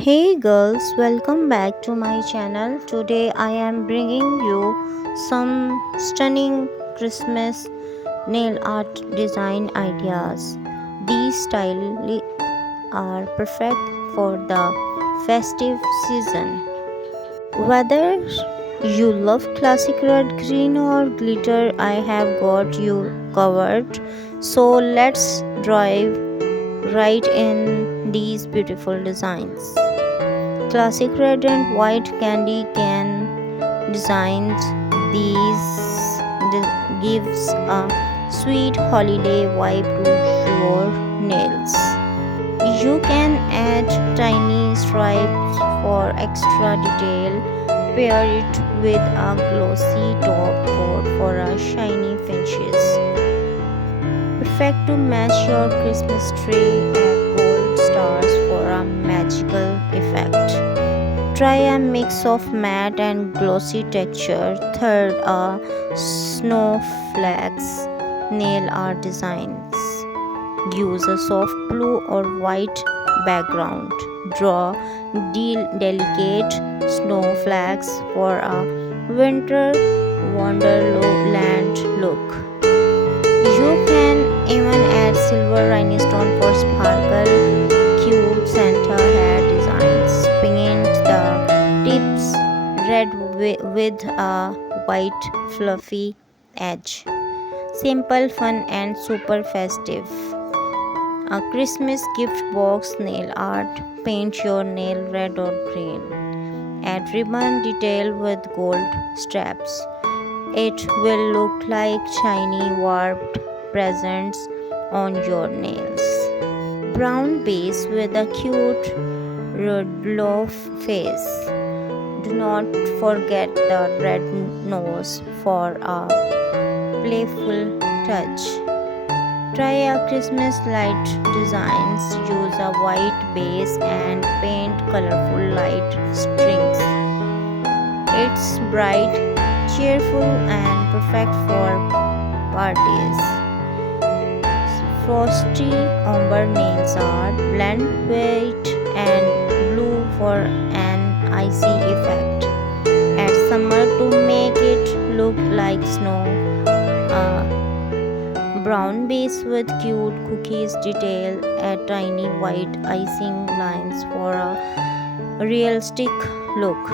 Hey girls, welcome back to my channel. Today I am bringing you some stunning Christmas nail art design ideas. These styles are perfect for the festive season. Whether you love classic red, green, or glitter, I have got you covered. So let's dive right in these beautiful designs. Classic red and white candy can designs these gives a sweet holiday vibe to your nails. You can add tiny stripes for extra detail. Pair it with a glossy top coat for a shiny finishes. Perfect to match your Christmas tree. Add gold stars for a magical effect. Try a mix of matte and glossy texture. Third, snowflakes nail art designs. Use a soft blue or white background. Draw delicate snowflakes for a winter wonderland look. You can even add silver rhinestone for sparkle. Cute Santa hair designs. Paint the tips red with a white fluffy edge. Simple, fun, and super festive. A Christmas gift box nail art. Paint your nail red or green. Add ribbon detail with gold straps. It will look like shiny warped presents on your nails. Brown base with a cute Rudolph face. Do not forget the red nose for a playful touch. Try a Christmas light designs. Use a white base and paint colorful light strings. It's bright, cheerful, and perfect for parties. Frosty umber nails art. Blend white and blue for an icy effect. Add summer to make it look like snow. Brown base with cute cookies detail. Add tiny white icing lines for a realistic look.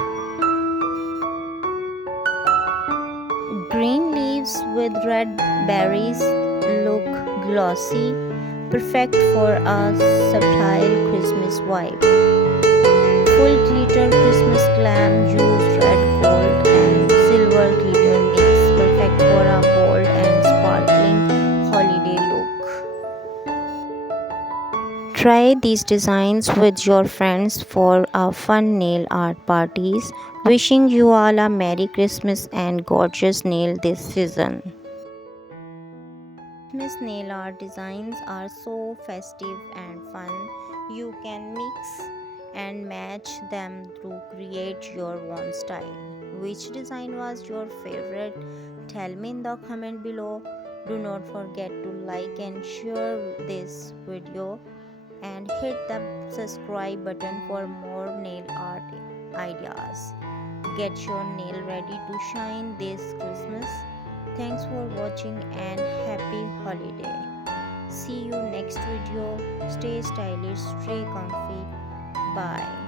Green leaves with red berries look glossy, perfect for a subtle Christmas vibe. Full glitter Christmas glam. Use red, gold, and silver glitter mix, perfect for a bold and sparkling holiday look. Try these designs with your friends for a fun nail art parties. Wishing you all a Merry Christmas and gorgeous nail this season. Christmas nail art designs are so festive and fun. You can mix and match them to create your own style. Which design was your favorite? Tell me in the comment below. Do not forget to like and share this video and hit the subscribe button for more nail art ideas. Get your nail ready to shine this Christmas. Thanks for watching and happy holiday. See you next video. Stay stylish, stay comfy. Bye.